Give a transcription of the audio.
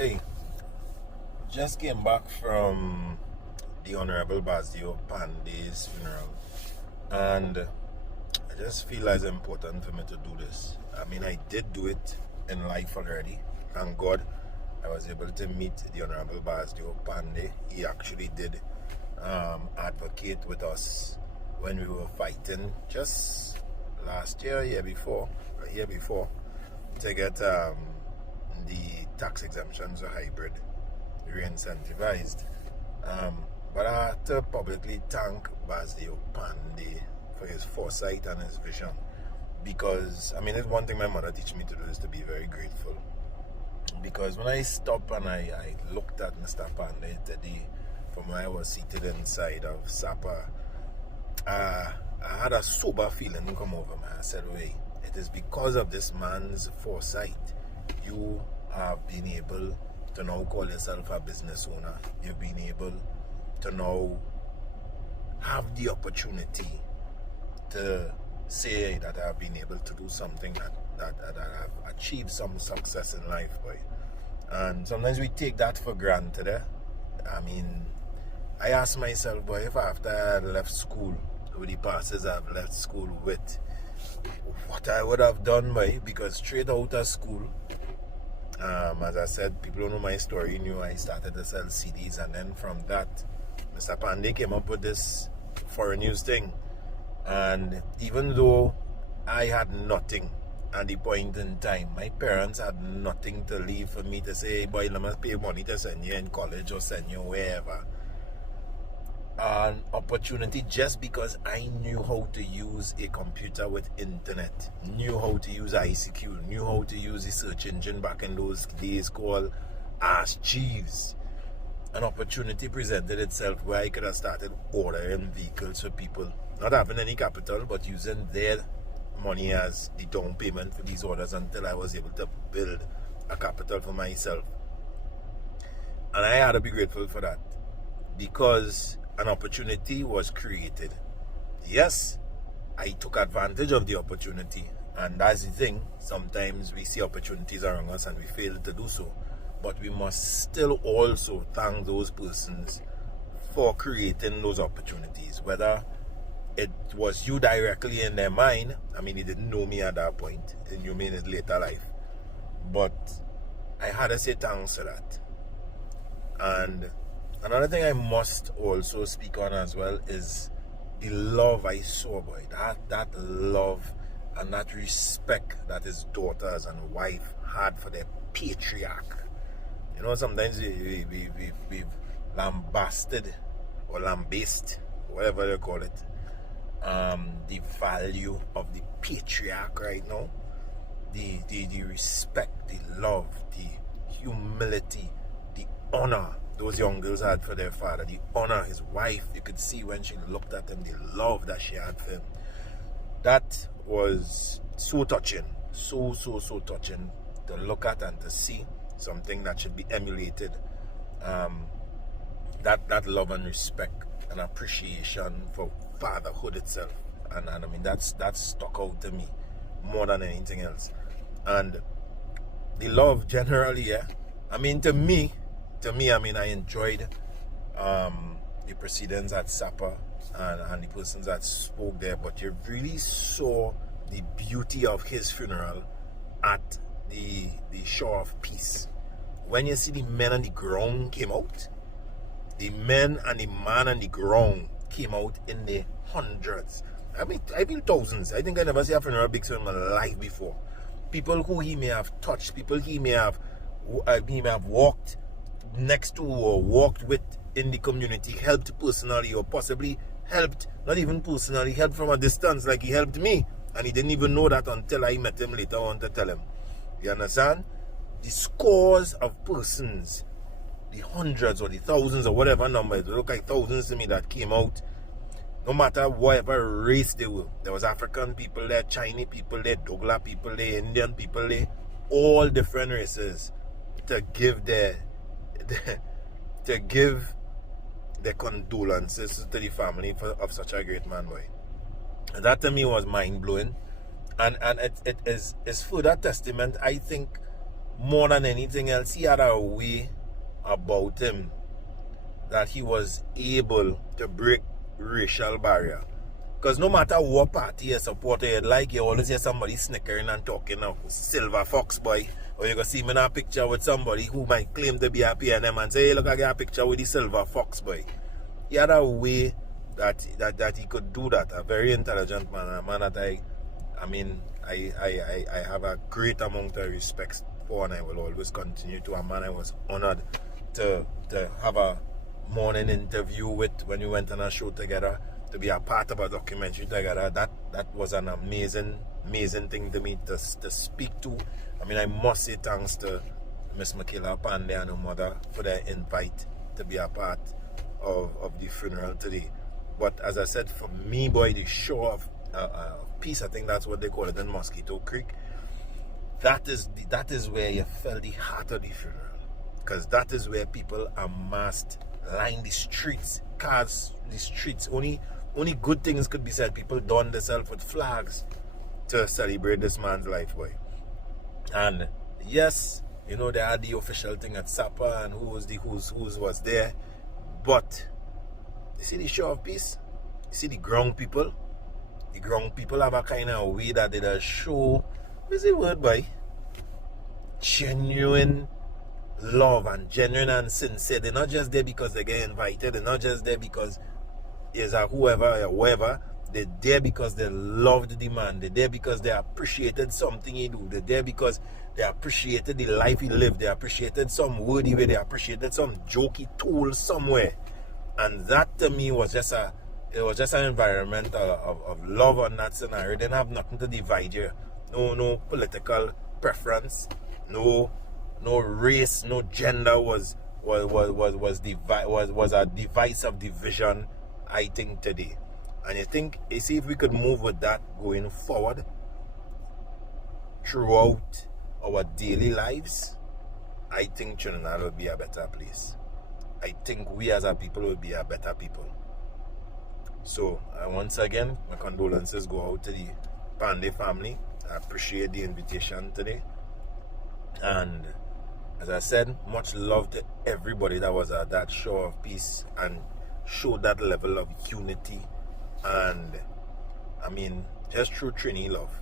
Hey, just came back from the Honorable Basdio Pandey's funeral, and I just feel it's important for me to do this. I mean, I did do it in life already. Thank God I was able to meet the Honorable Basdio Pandey. He actually did advocate with us when we were fighting just last year, year before, to get the tax exemptions or hybrid re-incentivized. But I have to publicly thank Basdio Pandey for his foresight and his vision. Because, I mean, it's one thing my mother teach me to do is to be very grateful. Because when I stopped and I looked at Mr. Pandey today from where I was seated inside of SAPA, I had a sober feeling come over me. I said, wait, it is because of this man's foresight you have been able to now call yourself a business owner. You've been able to now have the opportunity to say that I've been able to do something that I've achieved some success in life, boy. And sometimes we take that for granted. I mean, I ask myself, boy, if after I left school, with the passes I've left school with, what I would have done, boy, because straight out of school, as I said, people don't know my story, knew I started to sell CDs, and then from that, Mr. Pandey came up with this foreign news thing. And even though I had nothing at the point in time, my parents had nothing to leave for me to say, hey, boy, let me pay money to send you in college or send you wherever. An opportunity just because I knew how to use a computer with internet, knew how to use ICQ, knew how to use the search engine back in those days called Ask Jeeves. An opportunity presented itself where I could have started ordering vehicles for people, not having any capital, but using their money as the down payment for these orders until I was able to build a capital for myself. And I had to be grateful for that because an opportunity was created. Yes, I took advantage of the opportunity, and that's the thing. Sometimes we see opportunities around us and we fail to do so, but we must still also thank those persons for creating those opportunities, whether it was you directly in their mind. I mean, he didn't know me at that point, he knew me in his later life, but I had to say thanks to that. And another thing I must also speak on as well is the love I saw, boy. That love and that respect that his daughters and wife had for their patriarch. You know, sometimes we've lambasted or lambasted, whatever they call it, the value of the patriarch right now. The respect, the love, the humility, the honor those young girls had for their father, the honor his wife, you could see when she looked at him, the love that she had for him. That was so touching, so touching to look at and to see, something that should be emulated. That love and respect and appreciation for fatherhood itself. And I mean, that stuck out to me more than anything else. And the love generally, yeah. I mean, to me, I mean, I enjoyed the proceedings at SAPA and the persons that spoke there, but you really saw the beauty of his funeral at the Shore of Peace. When you see the men on the ground came out, the men and the man on the ground came out in the hundreds. I mean, I feel thousands. I think I never see a funeral big so in my life before. People who he may have touched, people he may have walked next to or walked with in the community, helped personally or possibly helped, not even personally, helped from a distance like he helped me, and he didn't even know that until I met him later on to tell him. You understand? The scores of persons, the hundreds or the thousands or whatever number, it look like thousands to me that came out, no matter whatever race they were. There was African people there, Chinese people there, Douglas people there, Indian people there, all different races, to give their condolences to the family of such a great man, boy. And that to me was mind blowing, and it is further testament, I think, more than anything else, he had a way about him that he was able to break racial barrier. Because no matter what party you support, you'd like, you always hear somebody snickering and talking of Silver Fox boy. Or you can see me in a picture with somebody who might claim to be a PNM and say, hey, look, I got a picture with the Silver Fox boy. He had a way that he could do that. A very intelligent man, a man that I have a great amount of respect for, and I will always continue to. A man I was honored to have a morning interview with when we went on a show together, to be a part of a documentary together. That was an amazing thing to me to speak to. I mean, I must say thanks to Miss Michaela Pandey and her mother for their invite to be a part of the funeral today. But as I said, for me, boy, the show of peace, I think that's what they call it in Mosquito Creek. That is where you felt the heart of the funeral, because that is where people amassed, line the streets, cars, the streets. Only good things could be said. People donned themselves with flags to celebrate this man's life, boy. And yes, you know, they had the official thing at Sapa and who's was there, but you see the show of peace. You see the ground people. The ground people have a kind of way that they just show, what's the word, boy? Genuine love and genuine and sincere. They're not just there because they get invited. They're not just there because there's a whoever or whoever. They're there because they loved the man. They're there because they appreciated something he do. They're there because they appreciated the life he lived. They appreciated some word he made. They appreciated some joke he told somewhere. And that to me was just an environment of love on that scenario. It didn't have nothing to divide you. No political preference. No race, no gender was a device of division, I think, today. And you see if we could move with that going forward throughout our daily lives, I think Trinidad will be a better place. I think we as a people will be a better people. So once again, my condolences go out to the Pandey family. I appreciate the invitation today. And as I said, much love to everybody that was at that show of peace and showed that level of unity. And I mean, just true Trini love.